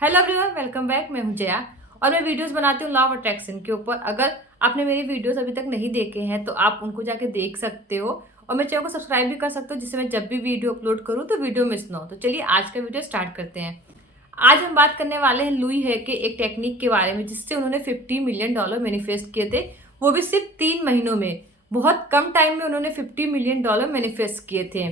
Hello everyone, welcome back. मैं हूं जया और मैं वीडियोस बनाती हूँ लॉ ऑफ अट्रैक्शन के ऊपर। अगर आपने मेरी वीडियोस अभी तक नहीं देखे हैं तो आप उनको जाके देख सकते हो और मेरे चैनल को सब्सक्राइब भी कर सकते हो, जिससे मैं जब भी वीडियो अपलोड करूँ तो वीडियो मिस ना हो। तो चलिए आज का वीडियो स्टार्ट करते हैं। आज हम बात करने वाले हैं लुई है के एक टेक्निक के बारे में, जिससे उन्होंने $50 मिलियन मैनिफेस्ट किए थे, वो भी सिर्फ 3 महीनों में। बहुत कम टाइम में उन्होंने $50 मिलियन मैनिफेस्ट किए थे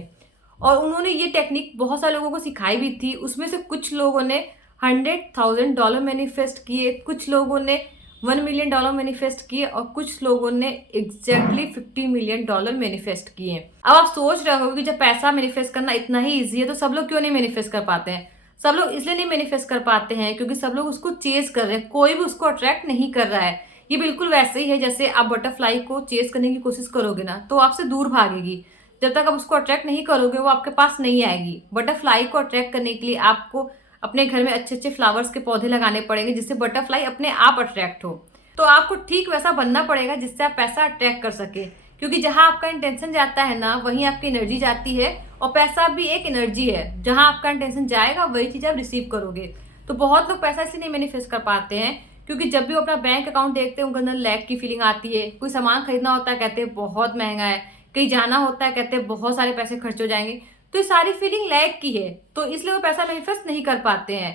और उन्होंने ये टेक्निक बहुत सारे लोगों को सिखाई भी थी। उसमें से कुछ लोगों ने $100,000 मैनिफेस्ट किए, कुछ लोगों ने $1 मिलियन मैनिफेस्ट किए और कुछ लोगों ने एग्जैक्टली $50 मिलियन मैनिफेस्ट किए। अब आप सोच रहे हो कि जब पैसा मैनिफेस्ट करना इतना ही ईजी है तो सब लोग क्यों नहीं मैनिफेस्ट कर पाते हैं। सब लोग इसलिए नहीं मैनिफेस्ट कर पाते हैं क्योंकि सब लोग उसको चेज कर रहे हैं, कोई भी उसको अट्रैक्ट नहीं कर रहा है। ये बिल्कुल वैसे ही है जैसे आप बटरफ्लाई को चेज करने की कोशिश करोगे ना तो आपसे दूर भागेगी। जब तक आप उसको अट्रैक्ट नहीं करोगे वो आपके पास नहीं आएगी। बटरफ्लाई को अट्रैक्ट करने के लिए आपको अपने घर में अच्छे अच्छे फ्लावर्स के पौधे लगाने पड़ेंगे, जिससे बटरफ्लाई अपने आप अट्रैक्ट हो। तो आपको ठीक वैसा बनना पड़ेगा जिससे आप पैसा अट्रैक्ट कर सके, क्योंकि जहां आपका इंटेंशन जाता है ना वहीं आपकी एनर्जी जाती है। और पैसा भी एक एनर्जी है, जहां आपका इंटेंशन जाएगा वही चीज आप रिसीव करोगे। तो बहुत लोग पैसा इसलिए नहीं मैनिफेस्ट कर पाते हैं क्योंकि जब भी वो अपना बैंक अकाउंट देखते हैं उनके अंदर लैक की फीलिंग आती है। कोई सामान खरीदना होता है कहते हैं बहुत महंगा है, कहीं जाना होता है कहते हैं बहुत सारे पैसे खर्च हो जाएंगे। तो ये सारी फीलिंग लैक की है, तो इसलिए वो पैसा मैनिफेस्ट नहीं कर पाते हैं।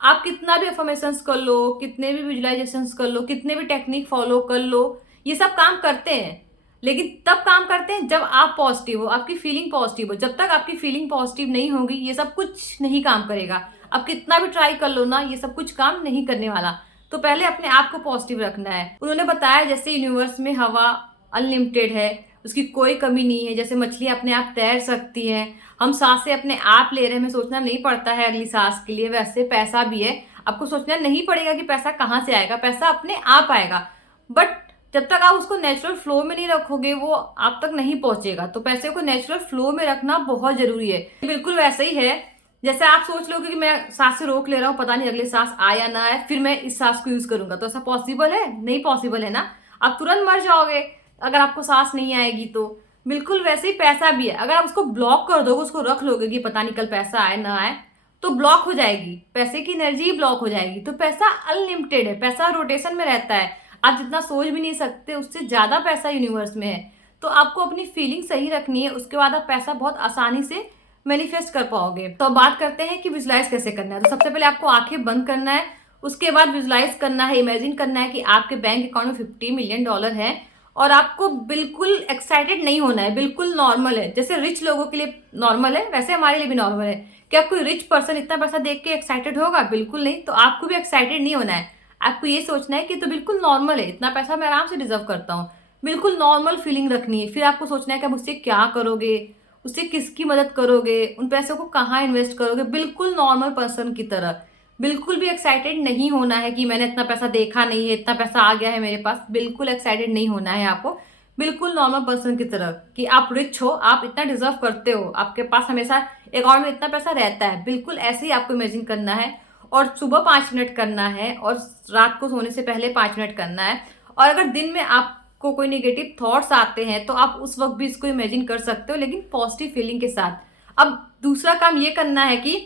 आप कितना भी अफर्मेशंस कर लो, कितने भी विजुअलाइजेशंस कर लो, कितने भी टेक्निक फॉलो कर लो, ये सब काम करते हैं, लेकिन तब काम करते हैं जब आप पॉजिटिव हो, आपकी फीलिंग पॉजिटिव हो। जब तक आपकी फीलिंग पॉजिटिव नहीं होगी ये सब कुछ नहीं काम करेगा। आप कितना भी ट्राई कर लो ना, ये सब कुछ काम नहीं करने वाला। तो पहले अपने आप को पॉजिटिव रखना है। उन्होंने बताया जैसे यूनिवर्स में हवा अनलिमिटेड है, उसकी कोई कमी नहीं है। जैसे मछलियां अपने आप तैर सकती हैं, हम सांसें अपने आप ले रहे हैं, हमें सोचना नहीं पड़ता है अगली सांस के लिए। वैसे पैसा भी है, आपको सोचना नहीं पड़ेगा कि पैसा कहाँ से आएगा, पैसा अपने आप आएगा। बट जब तक आप उसको नेचुरल फ्लो में नहीं रखोगे वो आप तक नहीं पहुंचेगा। तो पैसे को नेचुरल फ्लो में रखना बहुत जरूरी है। बिल्कुल वैसे ही है जैसे आप सोच लो कि मैं सांस से रोक ले रहा हूँ, पता नहीं अगले सांस आए या ना आए, फिर मैं इस सांस को यूज करूंगा। तो ऐसा पॉसिबल है? नहीं पॉसिबल है ना। आप तुरंत मर जाओगे अगर आपको सांस नहीं आएगी। तो बिल्कुल वैसे ही पैसा भी है, अगर आप उसको ब्लॉक कर दोगे, उसको रख लोगे कि पता नहीं कल पैसा आए ना आए, तो ब्लॉक हो जाएगी, पैसे की एनर्जी ही ब्लॉक हो जाएगी। तो पैसा अनलिमिटेड है, पैसा रोटेशन में रहता है। आप जितना सोच भी नहीं सकते उससे ज्यादा पैसा यूनिवर्स में है। तो आपको अपनी फीलिंग सही रखनी है, उसके बाद आप पैसा बहुत आसानी से मैनिफेस्ट कर पाओगे। तो अब बात करते हैं कि विजुलाइज कैसे करना है। तो सबसे पहले आपको आंखें बंद करना है, उसके बाद विजुलाइज करना है, इमेजिन करना है कि आपके बैंक अकाउंट में $50 मिलियन है और आपको बिल्कुल एक्साइटेड नहीं होना है, बिल्कुल नॉर्मल है। जैसे रिच लोगों के लिए नॉर्मल है वैसे हमारे लिए भी नॉर्मल है। क्या कोई रिच पर्सन इतना पैसा देख के एक्साइटेड होगा? बिल्कुल नहीं। तो आपको भी एक्साइटेड नहीं होना है, आपको ये सोचना है कि तो बिल्कुल नॉर्मल है, इतना पैसा मैं आराम से डिजर्व करता हूँ। बिल्कुल नॉर्मल फीलिंग रखनी है। फिर आपको सोचना है कि आप उससे क्या करोगे, उससे किसकी मदद करोगे, उन पैसों को कहाँ इन्वेस्ट करोगे, बिल्कुल नॉर्मल पर्सन की तरह। बिल्कुल भी एक्साइटेड नहीं होना है कि मैंने इतना पैसा देखा नहीं है, इतना पैसा आ गया है मेरे पास। बिल्कुल एक्साइटेड नहीं होना है आपको, बिल्कुल नॉर्मल पर्सन की तरह कि आप रिच हो, आप इतना डिजर्व करते हो, आपके पास हमेशा अकाउंट में इतना पैसा रहता है। बिल्कुल ऐसे ही आपको इमेजिन करना है और सुबह 5 मिनट करना है और रात को सोने से पहले 5 मिनट करना है। और अगर दिन में आपको कोई नेगेटिव थॉट्स आते हैं तो आप उस वक्त भी इसको इमेजिन कर सकते हो, लेकिन पॉजिटिव फीलिंग के साथ। अब दूसरा काम ये करना है कि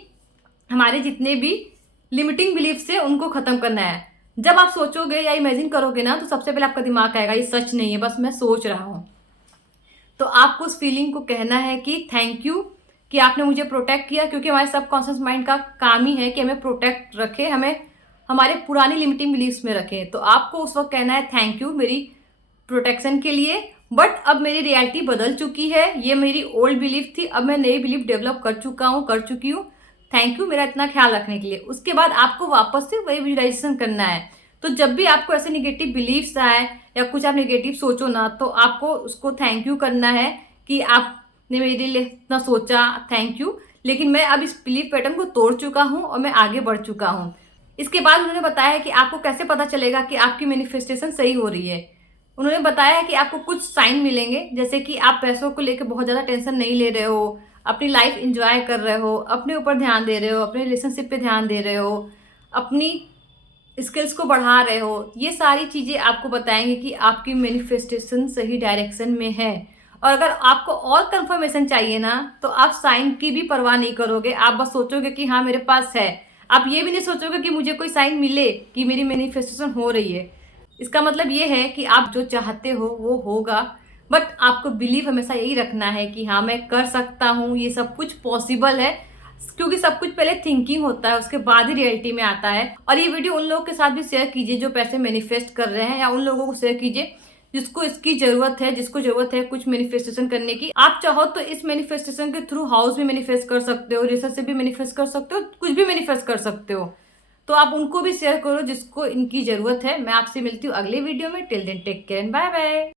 हमारे जितने भी लिमिटिंग बिलीफ है उनको खत्म करना है। जब आप सोचोगे या इमेजिन करोगे ना तो सबसे पहले आपका दिमाग आएगा ये सच नहीं है, बस मैं सोच रहा हूँ। तो आपको उस फीलिंग को कहना है कि थैंक यू कि आपने मुझे प्रोटेक्ट किया, क्योंकि हमारे सबकॉन्शियस माइंड का काम ही है कि हमें प्रोटेक्ट रखे, हमें हमारे पुरानी लिमिटिंग बिलीफ्स में रखें। तो आपको उस वक्त कहना है थैंक यू मेरी प्रोटेक्शन के लिए, बट अब मेरी रियलिटी बदल चुकी है, ये मेरी ओल्ड बिलीफ थी, अब मैं नई बिलीफ डेवलप कर चुकी हूँ। थैंक यू मेरा इतना ख्याल रखने के लिए। उसके बाद आपको वापस से वही विजुअलाइजेशन करना है। तो जब भी आपको ऐसे निगेटिव बिलीफ्स आए या कुछ आप निगेटिव सोचो ना, तो आपको उसको थैंक यू करना है कि आपने मेरे लिए इतना सोचा, थैंक यू, लेकिन मैं अब इस बिलीफ पैटर्न को तोड़ चुका हूँ और मैं आगे बढ़ चुका हूँ। इसके बाद उन्होंने बताया कि आपको कैसे पता चलेगा कि आपकी मैनिफेस्टेशन सही हो रही है। उन्होंने बताया कि आपको कुछ साइन मिलेंगे, जैसे कि आप पैसों को लेकर बहुत ज़्यादा टेंशन नहीं ले रहे हो, अपनी लाइफ इंजॉय कर रहे हो, अपने ऊपर ध्यान दे रहे हो, अपने रिलेशनशिप पे ध्यान दे रहे हो, अपनी स्किल्स को बढ़ा रहे हो। ये सारी चीज़ें आपको बताएंगे कि आपकी मैनिफेस्टेशन सही डायरेक्शन में है। और अगर आपको और कंफर्मेशन चाहिए ना तो आप साइन की भी परवाह नहीं करोगे, आप बस सोचोगे कि हाँ मेरे पास है। आप ये भी नहीं सोचोगे कि मुझे कोई साइन मिले कि मेरी मैनिफेस्टेशन हो रही है। इसका मतलब ये है कि आप जो चाहते हो वो होगा, बट आपको बिलीव हमेशा यही रखना है कि हाँ मैं कर सकता हूँ, ये सब कुछ पॉसिबल है। क्योंकि सब कुछ पहले थिंकिंग होता है, उसके बाद ही रियलिटी में आता है। और ये वीडियो उन लोगों के साथ भी शेयर कीजिए जो पैसे मैनिफेस्ट कर रहे हैं, या उन लोगों को शेयर कीजिए जिसको इसकी जरूरत है, जिसको जरूरत है कुछ मैनिफेस्टेशन करने की। आप चाहो तो इस मैनिफेस्टेशन के थ्रू हाउस भी मैनिफेस्ट कर सकते हो, रिलेशनशिप भी मैनिफेस्ट कर सकते हो, कुछ भी मैनिफेस्ट कर सकते हो। तो आप उनको भी शेयर करो जिसको इनकी जरूरत है। मैं आपसे मिलती हूँ अगले वीडियो में। Till then take care and bye bye.